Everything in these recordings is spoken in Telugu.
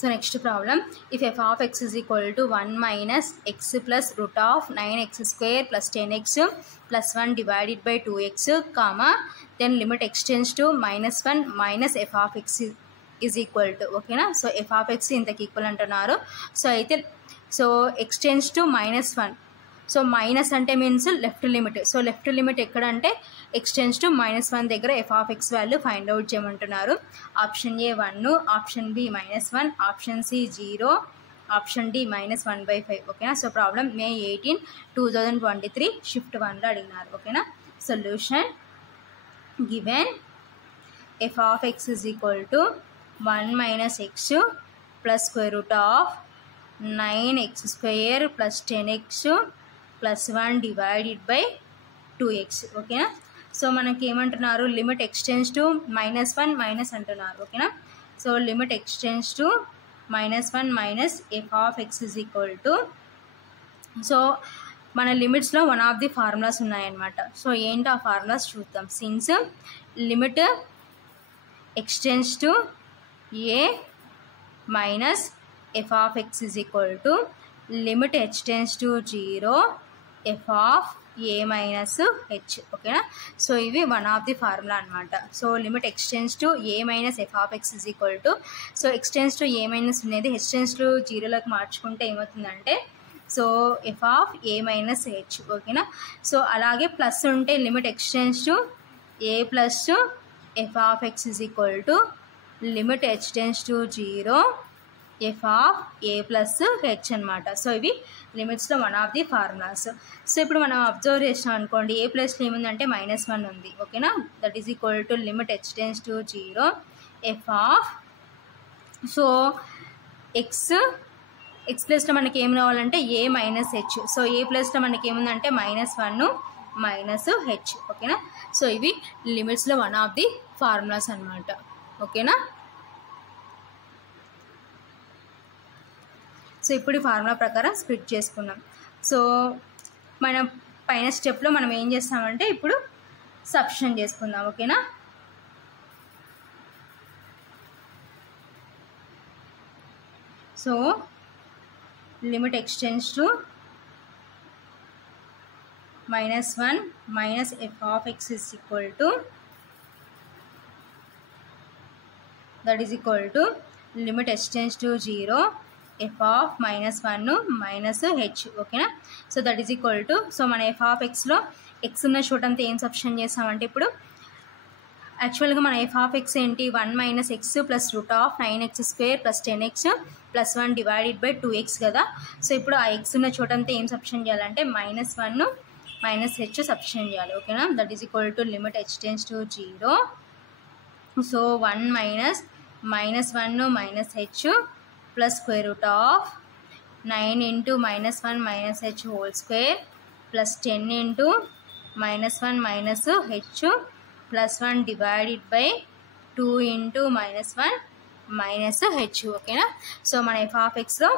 So next problem, if f of x is equal to 1 minus x plus root of 9x square plus 10x plus 1 divided by 2x, comma, then limit x tends to minus 1 minus f of x is equal to, okay na. So f of x ఇంతకి ఈక్వల్ అంటున్నారు. సో అయితే so x tends to minus 1. So minus అంటే means left limit. So left limit ఎక్కడ అంటే x tends to -1 దగ్గర f of x value find out చేయమంటున్నారు. Option A 1, option B -1, option C 0, option D -1/5. ఓకేనా. సో ప్రాబ్లం May 18, 2023 షిఫ్ట్ 1లో అడిగినారు. ఓకేనా. Solution given f of x is equal to 1 minus x plus square root of 9x square plus 10x plus 1 divided by 2x. ఓకేనా. సో మనకి ఏమంటున్నారు, limit x tends to -1 minus అంటున్నారు. ఓకేనా. So limit x tends to -1 minus f of x is equal to, so మన లిమిట్స్లో వన్ ఆఫ్ ది ఫార్ములాస్ ఉన్నాయన్నమాట. సో ఏంటి ఆ ఫార్ములాస్ చూద్దాం. Since limit x tends to a minus f of x is equal to limit h tends to 0 f of a minus h. ఓకేనా. సో ఇవి వన్ ఆఫ్ ది ఫార్ములా అనమాట. So limit x tends to a minus f of x is equal to, so x tends to a minus అనేది h tends to 0లోకి మార్చుకుంటే ఏమవుతుందంటే so f of a minus h. ఓకేనా. సో అలాగే ప్లస్ ఉంటే limit x tends to a plus f of x is equal to limit h tends to 0 f of a plus h అనమాట. సో ఇవి లిమిట్స్లో one of the formulas. So ఇప్పుడు మనం అబ్జర్వ్ చేసాం అనుకోండి, ఏ ప్లేస్లో ఏముందంటే -1 ఉంది. ఓకేనా. That is equal to limit h tends to 0 f of, so X ప్లేస్లో మనకి ఏం రావాలంటే a minus h. సో ఏ ప్లేస్లో మనకి ఏముందంటే -1 మైనస్ h. ఓకేనా. సో ఇవి లిమిట్స్లో వన్ ఆఫ్ ది ఫార్ములాస్ అనమాట. ఓకేనా. సో ఇప్పుడు ఈ ఫార్ములా ప్రకారం స్ప్లిట్ చేసుకున్నాం. సో మనం పైన స్టెప్లో మనం ఏం చేస్తామంటే ఇప్పుడు సబ్స్టిట్యూషన్ చేసుకుందాం. ఓకేనా. So limit x tends to -1 minus f of x is equal to, that is equal to limit h tends to 0 f of -1 minus h. ఓకేనా. So that is equal to, so మన f of xలో x ఉన్న చోటంతా ఏం సబ్స్టిట్యూషన్ చేస్తామంటే ఇప్పుడు యాక్చువల్గా మన f of x ఏంటి 1 minus x plus root of 9x square plus 10x plus 1 divided by 2x కదా. సో ఇప్పుడు ఆ x ఉన్న చోటంతా ఏం సబ్స్టిట్యూషన్ చేయాలంటే -1 minus h సబ్స్టిట్యూషన్ చేయాలి. ఓకేనా. That is equal to limit h tends to 0, so 1 minus -1 minus h plus square root of 9 into -1 minus h whole square plus 10 into -1 minus h plus 1 divided by 2 into -1 minus h. ఓకేనా. సో మన f of xలో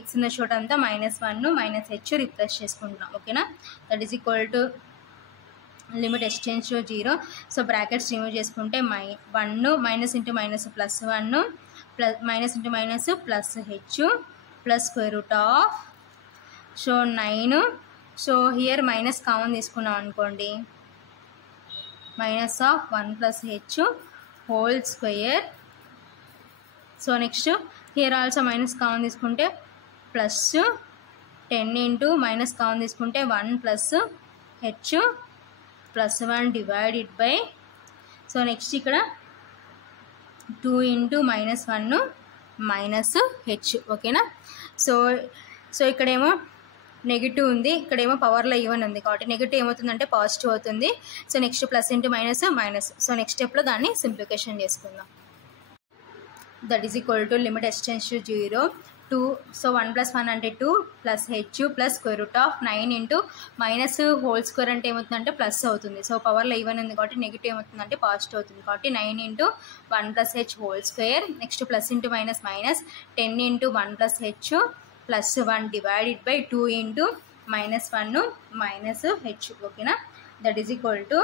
x ఉన్న చోట అంతా -1 minus h రిప్లేస్ చేసుకుంటున్నాం. ఓకేనా. That is equal to limit h tends to 0. So brackets remove చేసుకుంటే 1 minus into minus plus 1 plus minus into minus plus h plus square root of, so 9. So here minus common తీసుకున్నాం అనుకోండి, minus of 1 plus h whole square. So next here also minus common తీసుకుంటే ప్లస్ 10 ఇంటూ మైనస్ కామన్ తీసుకుంటే 1 plus h plus 1 divided by, so next ఇక్కడ 2 ఇంటూ -1 మైనస్ h. ఓకేనా. సో ఇక్కడేమో నెగిటివ్ ఉంది, ఇక్కడేమో పవర్లో ఈవెన్ ఉంది కాబట్టి నెగిటివ్ ఏమవుతుందంటే పాజిటివ్ అవుతుంది. So next plus into minus minus. So next స్టెప్లో దాన్ని సింప్లిఫికేషన్ చేసుకుందాం. That is equal to limit h tends to 0 2, so 1 + 1 అంటే 2 plus h plus square root of 9 into minus hole square అంటే ఏమవుతుందంటే ప్లస్ అవుతుంది. సో పవర్లో ఈవెన్ ఉంది కాబట్టి నెగిటివ్ ఏమవుతుందంటే పాజిటివ్ అవుతుంది కాబట్టి 9 into 1 plus h whole square, next plus into minus minus 10 into 1 plus h plus 1 divided by 2 into -1 minus h. ఓకేనా. That is equal to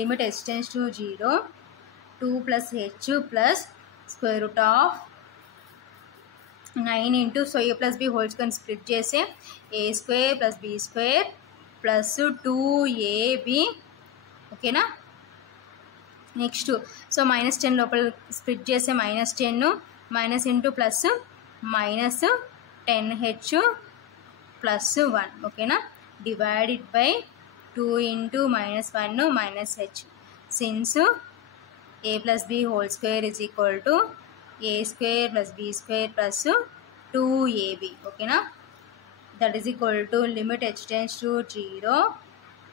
limit h tends to 0 2 plus h plus square root of 9 into so A plus B whole square split చేస్తే A square plus B square plus 2ab ఓకేనా. నెక్స్ట్ సో -10 లోపల స్ప్లిట్ చేస్తే -10 minus into plus minus 10h plus 1 ఓకేనా, divided by 2 into -1 minus h since a plus B whole square is equal to a square plus B square plus 2ab ఓకేనా. That is equal to limit h tends to 0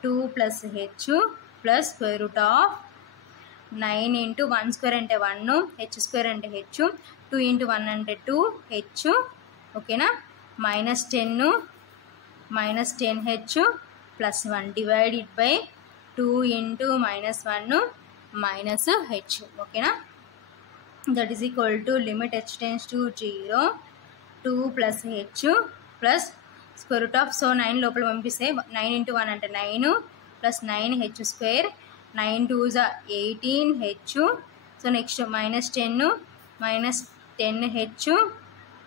2 plus h plus square root of 9 into 1 square అంటే 1 h స్క్వేర్ అంటే h 2 ఇంటూ 1 అంటే 2h ఓకేనా, -10 minus 10h plus 1 divided by 2 into -1 minus h ఓకేనా. That is equal to limit h tends to 0 2 plus h plus square root of so 9 లోపల పంపిస్తే 9 ఇంటూ 1 అంటే 9 plus 9h square 9 2s 18h so next -10 minus 10h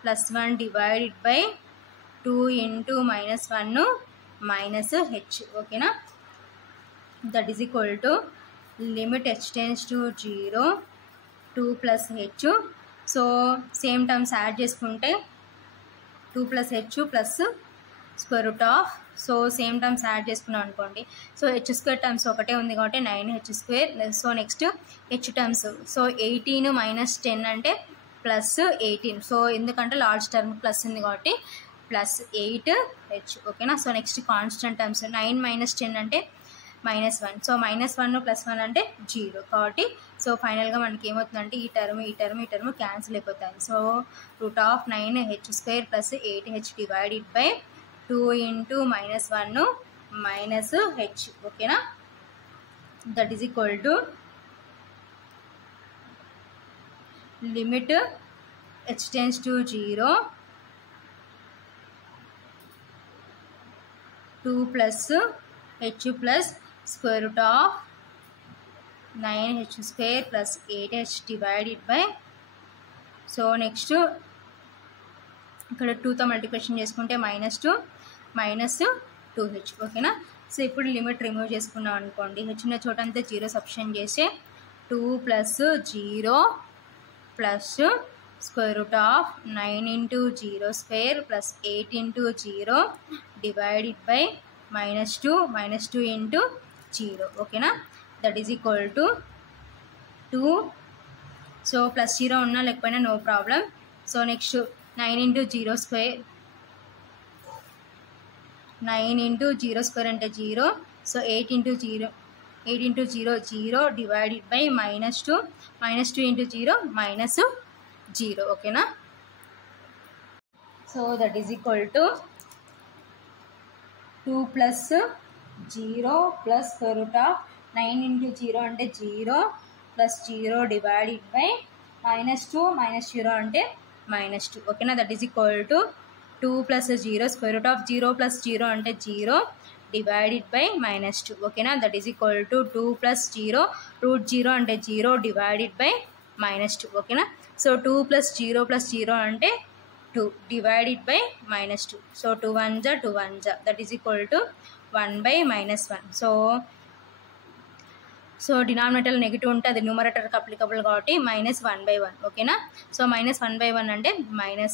plus 1 divided by 2 into -1 minus h ఓకేనా. That is equal to limit h tends to 0 2 plus h so same terms add చేసుకుంటే 2 plus h plus square root of so same terms add చేసుకున్నాం అనుకోండి. సో h స్క్వేర్ టర్మ్స్ ఒకటే ఉంది కాబట్టి 9h square. So next h terms so 18 minus 10 అంటే ప్లస్ 18 సో ఎందుకంటే లార్జ్ టర్మ్ ప్లస్ ఉంది కాబట్టి ప్లస్ 8h ఓకేనా. So next constant terms 9 minus 10 అంటే -1 సో -1 ప్లస్ 1 అంటే 0 కాబట్టి సో ఫైనల్గా మనకి ఏమవుతుందంటే ఈ టర్మ్ క్యాన్సిల్ అయిపోతాయి. So root of 9h square plus 8h divided by 2 into -1 minus h ఓకేనా. That is equal to limit h tends to 0 2 plus h plus square root of 9h square plus 8h divided by so next ఇక్కడ 2తో మల్టిప్లికేషన్ చేసుకుంటే -2 మైనస్ 2h ఓకేనా. సో ఇప్పుడు లిమిట్ రిమూవ్ చేసుకున్నాం అనుకోండి h ఉన్న చోట అంతా 0 సబ్స్టిట్యూట్ చేస్తే 2 plus 0 plus square root of 9 into 0 square plus 8 into 0 divided by -2 into 0 ఓకేనా. That is equal to 2 so plus 0 ఉన్నా లేకపోయినా no problem. So next 9 into 0 square 9 into 0 square అంటే 0 so 8 into 0 0 divided by -2 into 0 minus 0 ఓకేనా. So that is equal to 2 plus 0 plus square root of 9 into 0 అంటే 0 ప్లస్ 0 డివైడెడ్ బై -2 అంటే -2 ఓకేనా. That is equal to 2 plus 0 square root of 0 plus 0 అంటే 0 డివైడెడ్ బై -2 ఓకేనా. That is equal to 2 plus 0 root 0 అంటే 0 డివైడెడ్ బై -2 ఓకేనా. సో 2 ప్లస్ 0 అంటే 2 divided by -2 so 2 1 2 1 that is equal to 1 by -1 so denominator negative ఉంటే అది న్యూమరేటర్కి అప్లికబుల్ కాబట్టి -1/1 ఓకేనా. సో -1/1 అంటే -1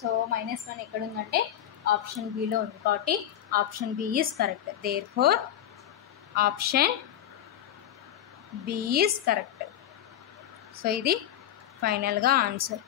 సో -1 ఎక్కడ ఉందంటే ఆప్షన్ బిలో ఉంది కాబట్టి option B is correct. Therefore option B is correct. So ఇది ఫైనల్గా ఆన్సర్.